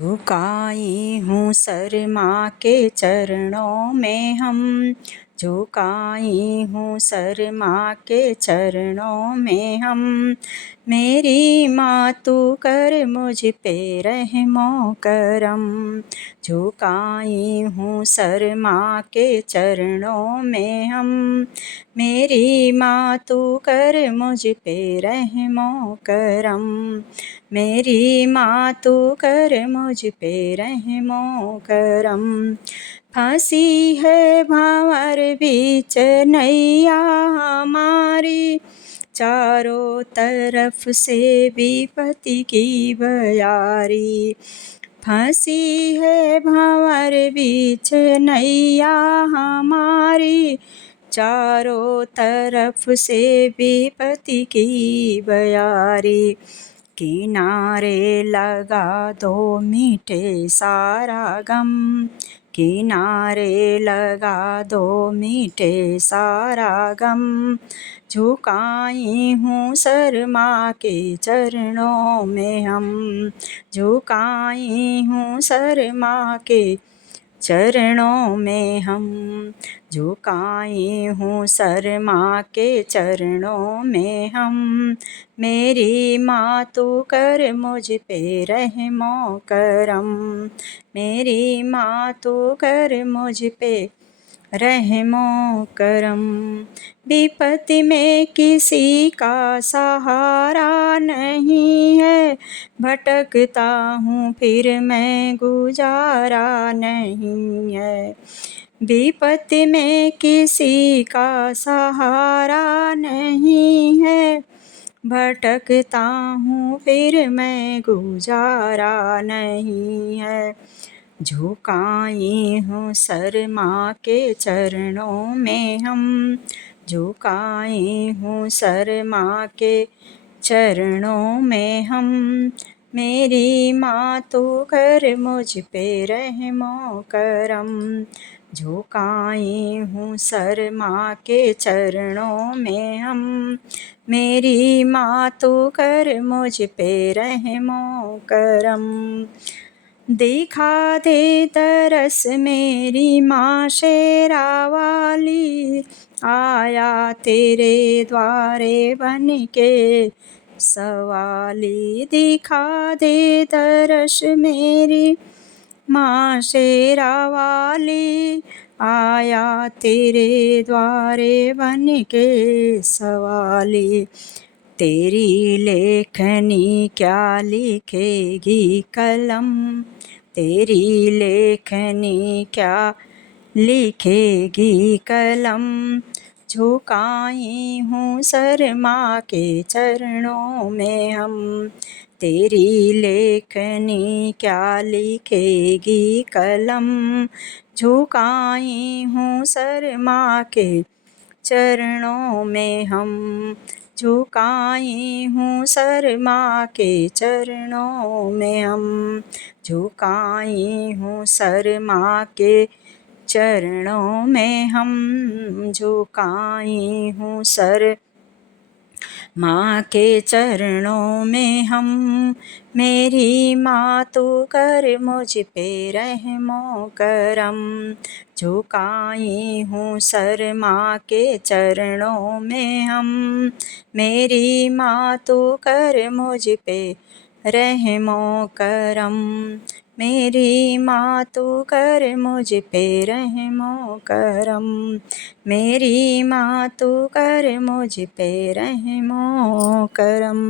झुकाई हूँ सर माँ के चरणों में हम, झुकाई हूँ सर माँ के चरणों में हम। मेरी माँ तू कर मुझ पे रहमो करम, झुकाई हूँ सर माँ के चरणों में हम। मेरी माँ तू कर मुझ पे रहमो करम, मेरी माँ तू कर मुझ पे रहमो करम। फंसी है भंवर बीच नैया हमारी, चारों तरफ से विपत्ति की बयारी। फंसी है भंवर बीच नैया हमारी, चारों तरफ से विपत्ति की बयारी। किनारे लगा दो मीठे सारा गम, किनारे लगा दो मीठे सारा गम। झुकाई हूँ सर माँ के चरणों में हम, झुकाई हूँ सर माँ के चरणों में हम। झुकाई हूँ सर माँ के चरणों में हम। मेरी माँ तू कर मुझ पे रहमो करम, मेरी माँ तू कर मुझ पे रहमो करम। विपत्ति में किसी का सहारा नहीं है, भटकता हूँ फिर मैं गुजारा नहीं है। विपत्ति में किसी का सहारा नहीं है, भटकता हूँ फिर मैं गुजारा नहीं है। झुकाई हूँ सर माँ के चरणों में हम, झुकाई हूँ सर माँ के चरणों में हम। मेरी माँ तू कर मुझ पे रहमो करम, झुकाई हूँ सर माँ के चरणों में हम। मेरी माँ तू कर मुझ पे रहमो करम। दिखा दे तरस मेरी माँ शेरा वाली, आया तेरे द्वारे बन के सवाली। दिखा दे तरस मेरी माँ शेरा वाली, आया तेरे द्वारे बन के सवाली। तेरी लेखनी क्या लिखेगी कलम, तेरी लेखनी क्या लिखेगी कलम। झुकाई हूँ सर माँ के चरणों में हम, तेरी लेखनी क्या लिखेगी कलम। झुकाई हूँ सर माँ के चरणों में हम, झुकाई हूँ सर माँ के चरणों में हम। झुकाई हूँ सर माँ के चरणों में हम, झुकाई हूँ सर माँ के चरणों में हम। मेरी माँ तू कर मुझ पे रहमो करम, झुकाई हूँ सर माँ के चरणों में हम। मेरी माँ तू कर मुझ पे रहमो करम, मेरी माँ तू कर मुझ पे रहमो करम। मेरी माँ तू कर मुझ पे रहमो करम।